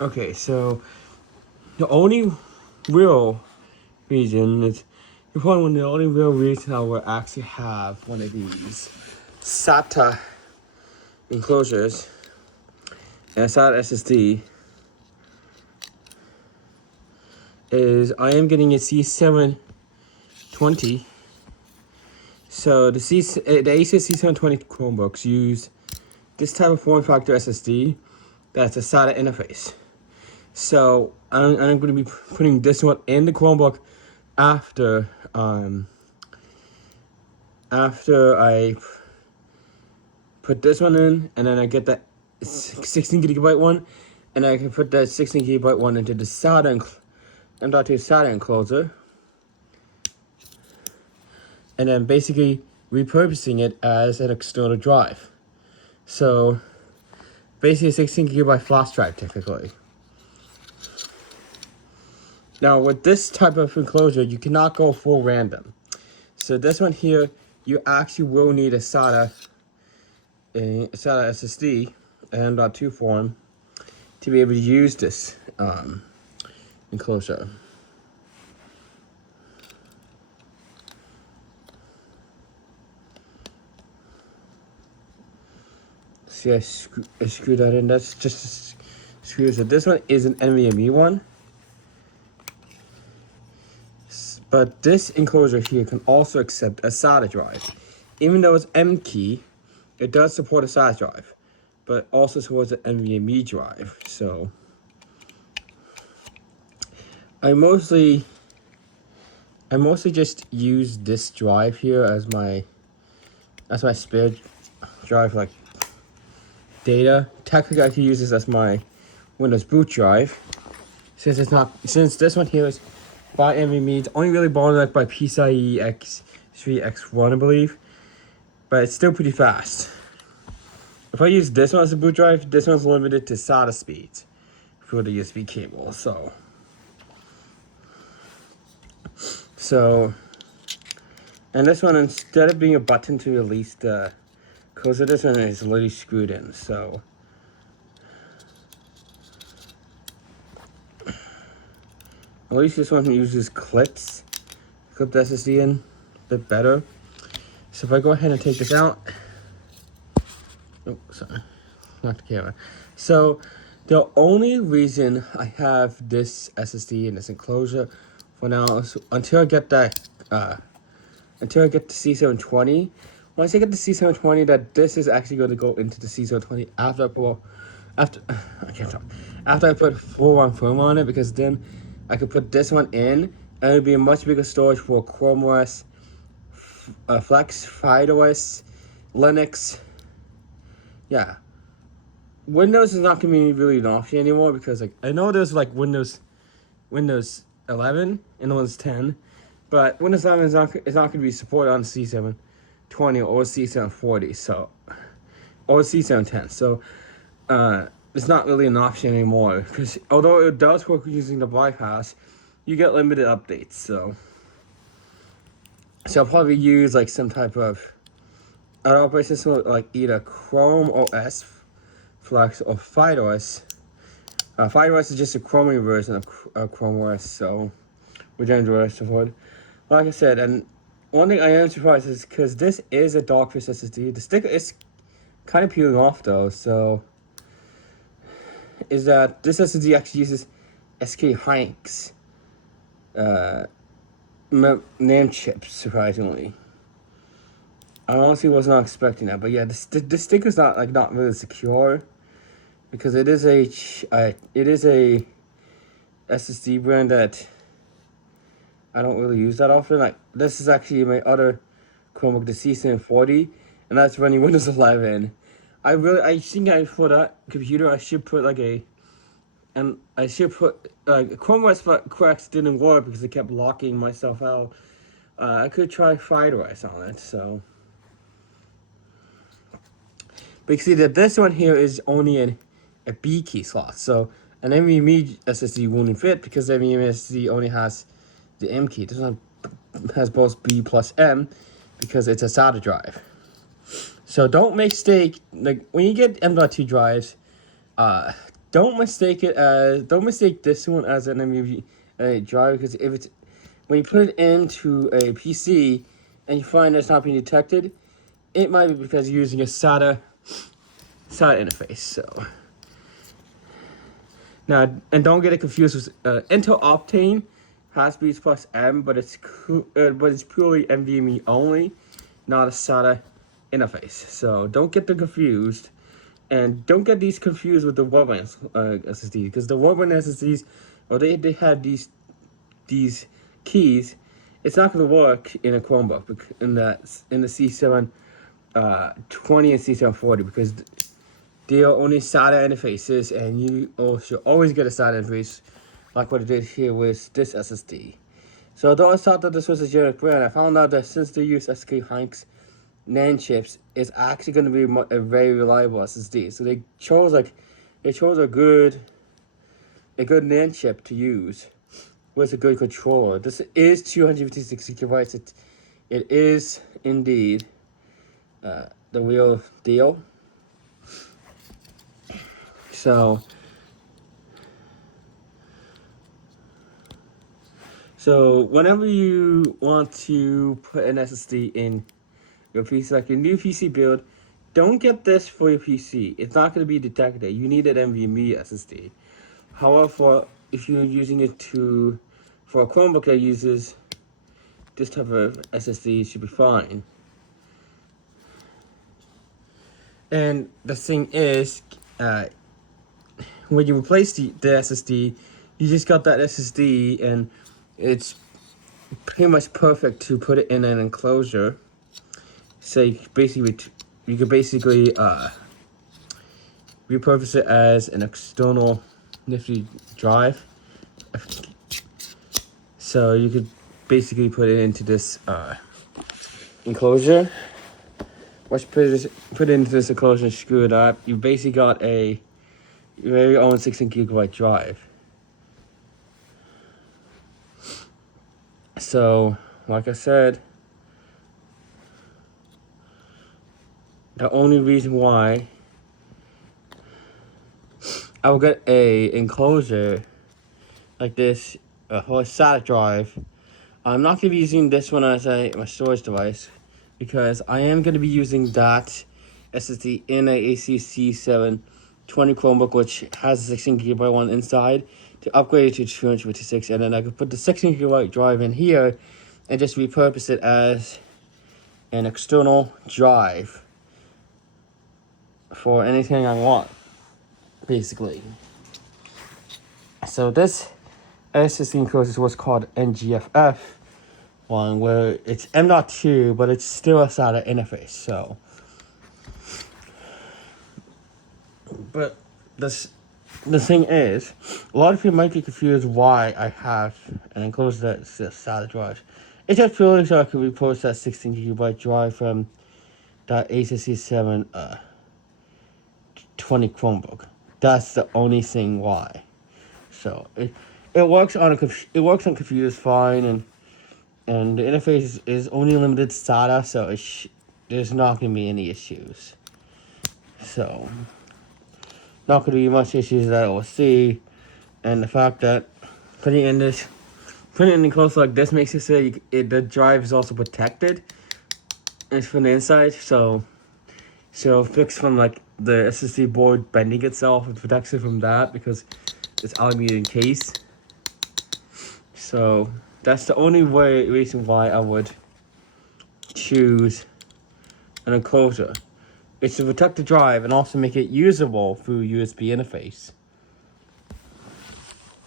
Okay, so the only real reason is you're probably one of the only real reason I will actually have one of these SATA enclosures and a SATA SSD is I am getting a C720. So the Asus C720 Chromebooks use this type of form factor SSD that's a SATA interface. So I'm going to be putting this one in the Chromebook after I put this one in, and then I get that 16 gigabyte one, and I can put that 16 gigabyte one into the m.2 SATA enclosure, and then basically repurposing it as an external drive. So basically a 16 gigabyte flash drive technically. Now with this type of enclosure, you cannot go full random. So this one here, you actually will need a SATA SSD and M.2 form to be able to use this enclosure. See, I screw that in. That's just a screw. So this one is an NVMe one. But this enclosure here can also accept a SATA drive. Even though it's M key, it does support a SATA drive, but also supports an NVMe drive. So I mostly just use this drive here as my spare drive, like data. Technically, I could use this as my Windows boot drive, since this one here is by NVMe. It's only really bottlenecked by PCIe X3 X1, I believe, but it's still pretty fast. If I use this one as a boot drive, this one's limited to SATA speeds for the USB cable. So, and this one, instead of being a button to release the closer, this one is literally screwed in. So at least this one uses clips. Clip the SSD in a bit better. So if I go ahead and take this out, oh, sorry, knocked the camera. So the only reason I have this SSD in this enclosure for now is until I get the C720. Once I get the C720, that this is actually going to go into the C720 after I put full on firm on it, because then I could put this one in, and it'd be a much bigger storage for Chrome OS, Flex, FireOS, Linux. Yeah, Windows is not gonna be really an option anymore, because like I know there's like Windows 11 and Windows 10, but Windows 11 is not going to be supported on C720 or C740, so or C710. So it's not really an option anymore, because although it does work using the bypass, you get limited updates. So I'll probably use like some type of operating system, like either Chrome OS, Flex, or FireOS. FireOS is just a Chromium version of Chrome OS, so which Android support. Like I said, and one thing I am surprised is because this is a Dogfish SSD. The sticker is kind of peeling off though, so is that this SSD actually uses SK Hynix NAND chips, surprisingly. I honestly was not expecting that, but yeah, the sticker's not really secure, because it is a SSD brand that I don't really use that often. Like, this is actually my other Chromebook, the C740, and that's running Windows 11. I think for that computer I should put Chrome OS Flex didn't work because it kept locking myself out. I could try FireOS on it. So, but you see that this one here is only a B key slot. So an NVMe SSD won't fit, because NVMe SSD only has the M key. This one has both B plus M because it's a SATA drive. So don't make mistake, like when you get M.2 drives, don't mistake this one as an NVMe drive, because if it's when you put it into a PC and you find it's not being detected, it might be because you're using a SATA interface. So now, and don't get it confused with Intel Optane has speeds plus M, but it's purely NVMe only, not a SATA interface. So don't get them confused, and don't get these confused with the Warband SSD, because the Warband SSDs, they have these keys. It's not going to work in a Chromebook in the C720 and C740, because they are only SATA interfaces, and you should always get a SATA interface, like what I did here with this SSD. So although I thought that this was a generic brand, I found out that since they use SK Hynix NAND chips, it's actually going to be a very reliable SSD. So they chose a good NAND chip to use with a good controller. This is 256 gigabytes. It is indeed the real deal. So whenever you want to put an SSD in your PC, like your new PC build, don't get this for your PC. It's not going to be detected. You need an NVMe SSD. However, if you're using it for a Chromebook that uses this type of SSD, it should be fine. And the thing is, when you replace the SSD, you just got that SSD, and it's pretty much perfect to put it in an enclosure. So you could basically repurpose it as an external nifty drive. So you could basically put it into this enclosure. Once you put it into this enclosure and screw it up, you basically got your very own 16 gigabyte drive. So, like I said, the only reason why I will get a enclosure like this for a SATA drive, I'm not going to be using this one as my storage device, because I am going to be using that SSD in a ACC720 Chromebook, which has a 16 gigabyte one inside, to upgrade it to 256, and then I could put the 16 gigabyte drive in here and just repurpose it as an external drive for anything I want, basically. So this SSD enclosure is what's called NGFF one, where it's m.2, but it's still a SATA interface. So, but the thing is, a lot of people might be confused why I have an enclosure that's a SATA drive. It's just purely so I can repurpose that 16 gigabyte drive from that ACC7 20 Chromebook. That's the only thing why. So it works on computers fine, and the interface is only limited to SATA, so there's not gonna be any issues. So not gonna be much issues that I will see, and the fact that putting it in close like this makes it so the drive is also protected. It's from the inside, so fixed from like the SSD board bending itself, it protects it from that because it's aluminum case. So that's the only reason why I would choose an enclosure. It's to protect the drive and also make it usable through USB interface.